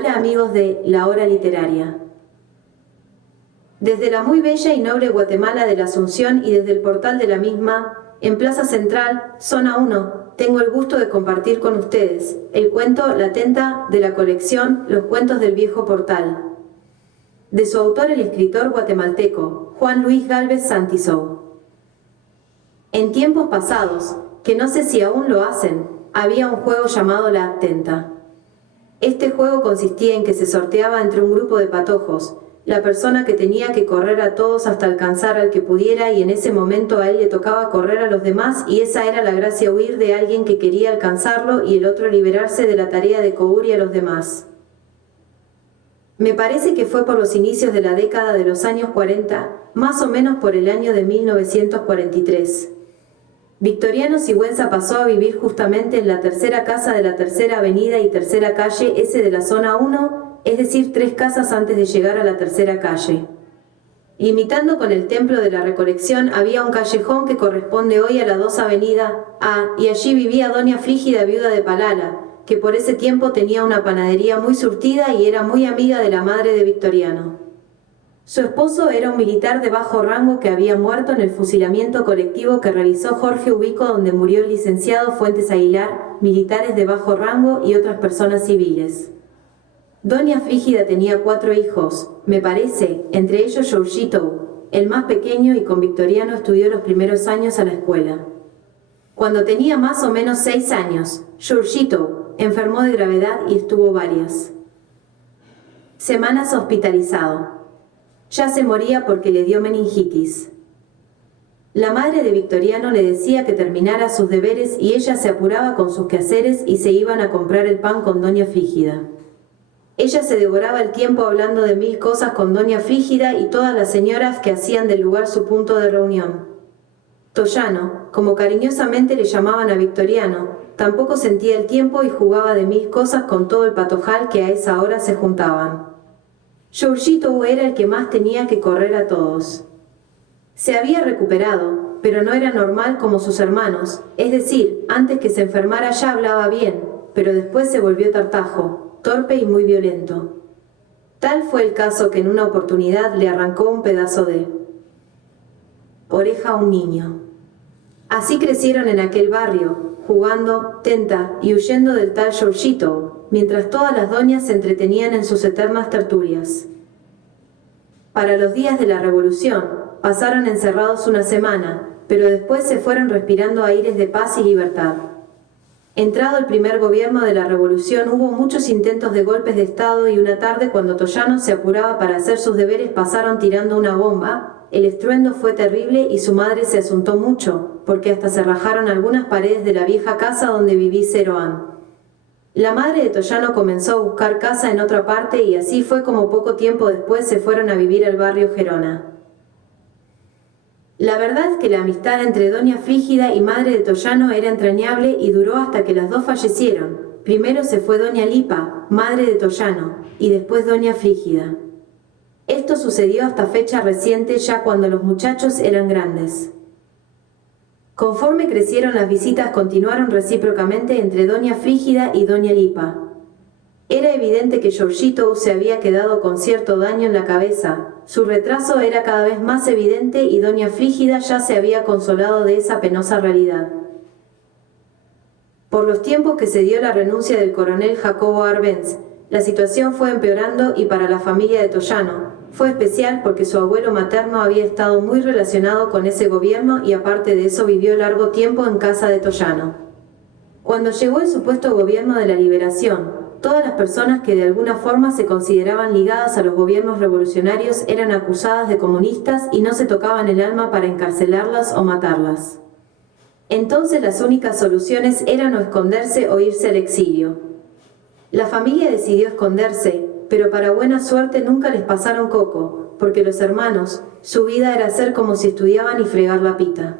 Hola amigos de La Hora Literaria. Desde la muy bella y noble Guatemala de la Asunción y desde el portal de la misma, en Plaza Central, Zona 1, tengo el gusto de compartir con ustedes el cuento La Tenta de la colección Los Cuentos del Viejo Portal, de su autor el escritor guatemalteco Juan Luis Gálvez Santisó. En tiempos pasados, que no sé si aún lo hacen, había un juego llamado La Tenta. Este juego consistía en que se sorteaba entre un grupo de patojos, la persona que tenía que correr a todos hasta alcanzar al que pudiera y en ese momento a él le tocaba correr a los demás y esa era la gracia, huir de alguien que quería alcanzarlo y el otro liberarse de la tarea de cohur a los demás. Me parece que fue por los inicios de la década de los años 40, más o menos por el año de 1943. Victoriano Sigüenza pasó a vivir justamente en la tercera casa de la tercera avenida y tercera calle S de la zona 1, es decir, 3 casas antes de llegar a la tercera calle. Limitando con el Templo de la Recolección había un callejón que corresponde hoy a la 2 Avenida A, y allí vivía doña Frígida, viuda de Palala, que por ese tiempo tenía una panadería muy surtida y era muy amiga de la madre de Victoriano. Su esposo era un militar de bajo rango que había muerto en el fusilamiento colectivo que realizó Jorge Ubico, donde murió el licenciado Fuentes Aguilar, militares de bajo rango y otras personas civiles. Doña Frígida tenía 4 hijos, me parece, entre ellos Georgito, el más pequeño, y con Victoriano estudió los primeros años a la escuela. Cuando tenía más o menos 6 años, Georgito enfermó de gravedad y estuvo varias semanas hospitalizado. Ya se moría porque le dio meningitis. La madre de Victoriano le decía que terminara sus deberes y ella se apuraba con sus quehaceres y se iban a comprar el pan con doña Frígida. Ella se devoraba el tiempo hablando de 1000 cosas con doña Frígida y todas las señoras que hacían del lugar su punto de reunión. Toyano, como cariñosamente le llamaban a Victoriano, tampoco sentía el tiempo y jugaba de 1000 cosas con todo el patojal que a esa hora se juntaban. Georgito era el que más tenía que correr a todos. Se había recuperado, pero no era normal como sus hermanos, es decir, antes que se enfermara ya hablaba bien, pero después se volvió tartajo, torpe y muy violento. Tal fue el caso que en una oportunidad le arrancó un pedazo de oreja a un niño. Así crecieron en aquel barrio, jugando, tenta y huyendo del tal Georgito, mientras todas las doñas se entretenían en sus eternas tertulias. Para los días de la Revolución, pasaron encerrados una semana, pero después se fueron respirando aires de paz y libertad. Entrado el primer gobierno de la Revolución hubo muchos intentos de golpes de Estado y una tarde cuando Toyano se apuraba para hacer sus deberes pasaron tirando una bomba, el estruendo fue terrible y su madre se asuntó mucho, porque hasta se rajaron algunas paredes de la vieja casa donde viví Ceroán. La madre de Toyano comenzó a buscar casa en otra parte y así fue como poco tiempo después se fueron a vivir al barrio Gerona. La verdad es que la amistad entre doña Frígida y madre de Toyano era entrañable y duró hasta que las dos fallecieron. Primero se fue doña Lipa, madre de Toyano, y después doña Frígida. Esto sucedió hasta fecha reciente, ya cuando los muchachos eran grandes. Conforme crecieron las visitas continuaron recíprocamente entre doña Frígida y doña Lipa. Era evidente que Georgito se había quedado con cierto daño en la cabeza, su retraso era cada vez más evidente y doña Frígida ya se había consolado de esa penosa realidad. Por los tiempos que se dio la renuncia del coronel Jacobo Arbenz, la situación fue empeorando y para la familia de Toyano, fue especial porque su abuelo materno había estado muy relacionado con ese gobierno y aparte de eso vivió largo tiempo en casa de Toyano. Cuando llegó el supuesto gobierno de la liberación, todas las personas que de alguna forma se consideraban ligadas a los gobiernos revolucionarios eran acusadas de comunistas y no se tocaban el alma para encarcelarlas o matarlas. Entonces las únicas soluciones eran o esconderse o irse al exilio. La familia decidió esconderse, pero para buena suerte nunca les pasaron coco, porque los hermanos, su vida era hacer como si estudiaban y fregar la pita.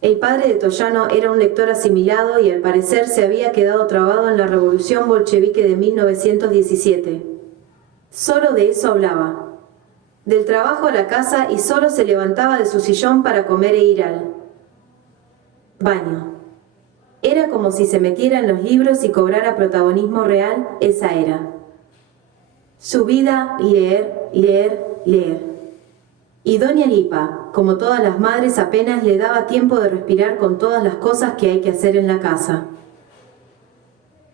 El padre de Toyano era un lector asimilado y al parecer se había quedado trabado en la revolución bolchevique de 1917. Solo de eso hablaba. Del trabajo a la casa y solo se levantaba de su sillón para comer e ir al baño. Era como si se metiera en los libros y cobrara protagonismo real, esa era Su vida, leer, leer, leer. Y doña Lipa, como todas las madres, apenas le daba tiempo de respirar con todas las cosas que hay que hacer en la casa.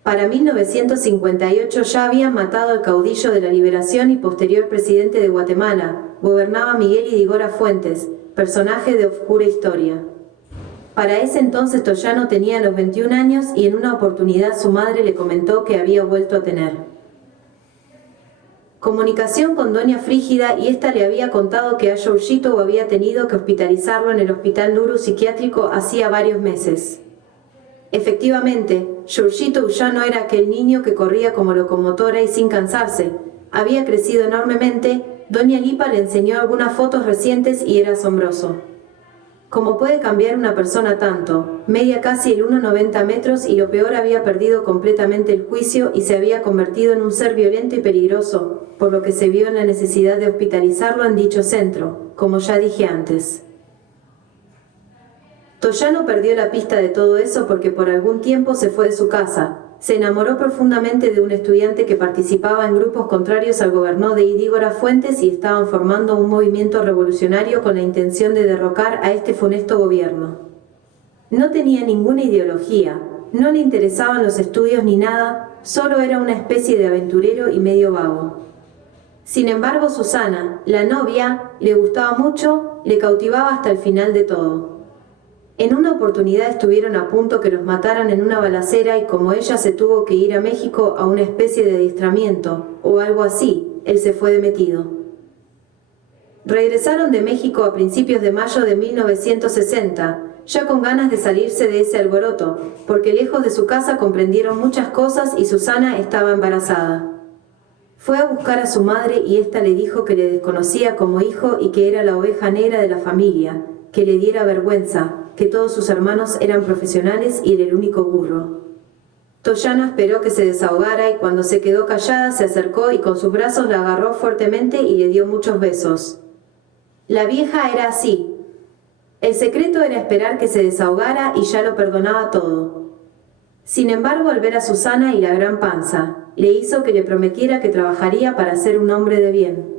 Para 1958 ya habían matado al caudillo de la Liberación y posterior presidente de Guatemala. Gobernaba Miguel Ydígoras Fuentes, personaje de oscura historia. Para ese entonces Toyano tenía los 21 años y en una oportunidad su madre le comentó que había vuelto a tener comunicación con doña Frígida y ésta le había contado que a Giorgito había tenido que hospitalizarlo en el hospital neuropsiquiátrico hacía varios meses. Efectivamente, Giorgito ya no era aquel niño que corría como locomotora y sin cansarse. Había crecido enormemente. Doña Lipa le enseñó algunas fotos recientes y era asombroso. ¿Cómo puede cambiar una persona tanto? Media casi el 1,90 metros y lo peor, había perdido completamente el juicio y se había convertido en un ser violento y peligroso, por lo que se vio en la necesidad de hospitalizarlo en dicho centro, como ya dije antes. Toyano perdió la pista de todo eso porque por algún tiempo se fue de su casa. Se enamoró profundamente de un estudiante que participaba en grupos contrarios al gobierno de Ydígoras Fuentes y estaban formando un movimiento revolucionario con la intención de derrocar a este funesto gobierno. No tenía ninguna ideología, no le interesaban los estudios ni nada, solo era una especie de aventurero y medio vago. Sin embargo, Susana, la novia, le gustaba mucho, le cautivaba hasta el final de todo. En una oportunidad estuvieron a punto que los mataran en una balacera y como ella se tuvo que ir a México a una especie de adiestramiento, o algo así, él se fue de metido. Regresaron de México a principios de mayo de 1960, ya con ganas de salirse de ese alboroto, porque lejos de su casa comprendieron muchas cosas y Susana estaba embarazada. Fue a buscar a su madre y ésta le dijo que le desconocía como hijo y que era la oveja negra de la familia, que le diera vergüenza, que todos sus hermanos eran profesionales y él el único burro. Toyano esperó que se desahogara y cuando se quedó callada se acercó y con sus brazos la agarró fuertemente y le dio muchos besos. La vieja era así. El secreto era esperar que se desahogara y ya lo perdonaba todo. Sin embargo, al ver a Susana y la gran panza, le hizo que le prometiera que trabajaría para ser un hombre de bien.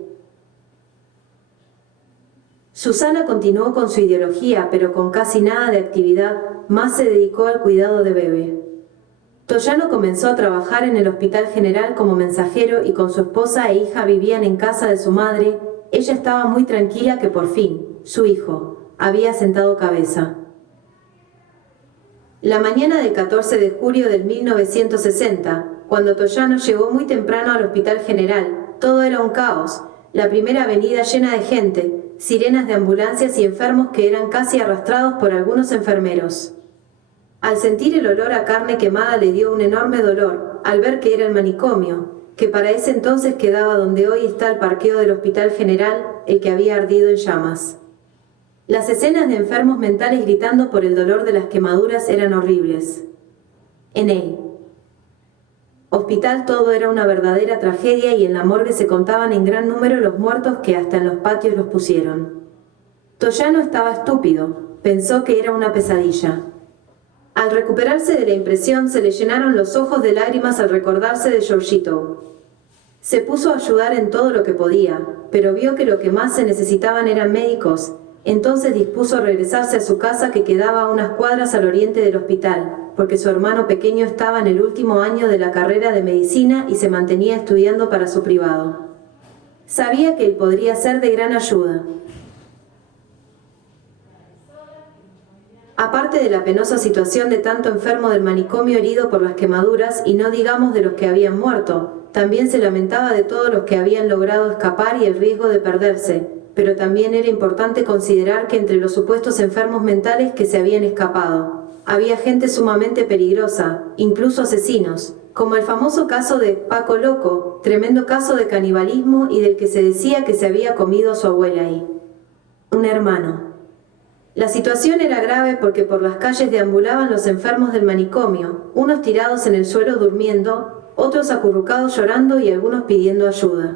Susana continuó con su ideología, pero con casi nada de actividad, más se dedicó al cuidado de Bebe. Toyano comenzó a trabajar en el Hospital General como mensajero y con su esposa e hija vivían en casa de su madre. Ella estaba muy tranquila que por fin, su hijo, había sentado cabeza. La mañana del 14 de julio de 1960, cuando Toyano llegó muy temprano al Hospital General, todo era un caos. La primera avenida llena de gente, sirenas de ambulancias y enfermos que eran casi arrastrados por algunos enfermeros. Al sentir el olor a carne quemada le dio un enorme dolor, al ver que era el manicomio, que para ese entonces quedaba donde hoy está el parqueo del Hospital General, el que había ardido en llamas. Las escenas de enfermos mentales gritando por el dolor de las quemaduras eran horribles. En él. Hospital todo era una verdadera tragedia y en la morgue se contaban en gran número los muertos que hasta en los patios los pusieron. Toyano estaba estúpido, pensó que era una pesadilla. Al recuperarse de la impresión se le llenaron los ojos de lágrimas al recordarse de Giorgito. Se puso a ayudar en todo lo que podía, pero vio que lo que más se necesitaban eran médicos. Entonces dispuso a regresarse a su casa que quedaba a unas cuadras al oriente del hospital, porque su hermano pequeño estaba en el último año de la carrera de medicina y se mantenía estudiando para su privado. Sabía que él podría ser de gran ayuda. Aparte de la penosa situación de tanto enfermo del manicomio herido por las quemaduras y no digamos de los que habían muerto, también se lamentaba de todos los que habían logrado escapar y el riesgo de perderse. Pero también era importante considerar que entre los supuestos enfermos mentales que se habían escapado, había gente sumamente peligrosa, incluso asesinos, como el famoso caso de Paco Loco, tremendo caso de canibalismo y del que se decía que se había comido a su abuela y un hermano. La situación era grave porque por las calles deambulaban los enfermos del manicomio, unos tirados en el suelo durmiendo, otros acurrucados llorando y algunos pidiendo ayuda.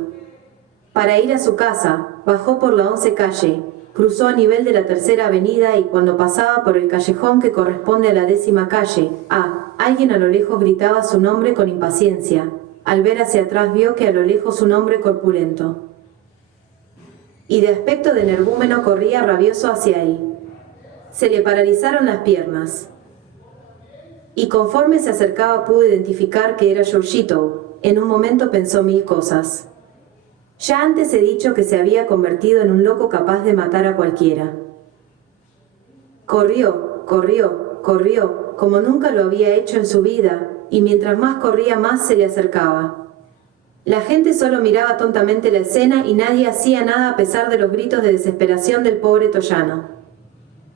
Para ir a su casa, bajó por la 11 calle, cruzó a nivel de la tercera avenida y cuando pasaba por el callejón que corresponde a la 10ª calle, alguien a lo lejos gritaba su nombre con impaciencia. Al ver hacia atrás vio que a lo lejos un hombre corpulento y de aspecto de energúmeno corría rabioso hacia él. Se le paralizaron las piernas. Y conforme se acercaba pudo identificar que era Giorgito. En un momento pensó mil cosas. Ya antes he dicho que se había convertido en un loco capaz de matar a cualquiera. Corrió, corrió, corrió, como nunca lo había hecho en su vida, y mientras más corría más se le acercaba. La gente solo miraba tontamente la escena y nadie hacía nada a pesar de los gritos de desesperación del pobre Toyano.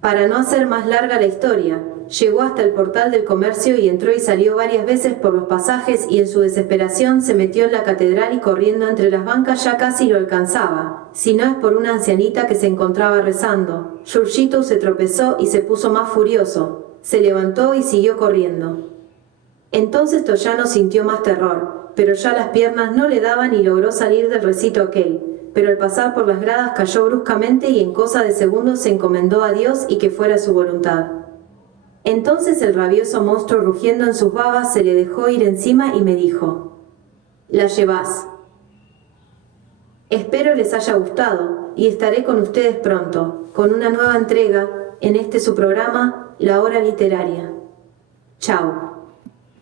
Para no hacer más larga la historia, llegó hasta el portal del comercio y entró y salió varias veces por los pasajes y en su desesperación se metió en la catedral y corriendo entre las bancas ya casi lo alcanzaba, si no es por una ancianita que se encontraba rezando. Giorgito se tropezó y se puso más furioso, se levantó y siguió corriendo. Entonces Toyano sintió más terror, pero ya las piernas no le daban y logró salir del recinto aquel, pero al pasar por las gradas cayó bruscamente y en cosa de segundos se encomendó a Dios y que fuera su voluntad. Entonces el rabioso monstruo rugiendo en sus babas se le dejó ir encima y me dijo: «La llevás». Espero les haya gustado y estaré con ustedes pronto, con una nueva entrega, en este su programa, La Hora Literaria. Chao.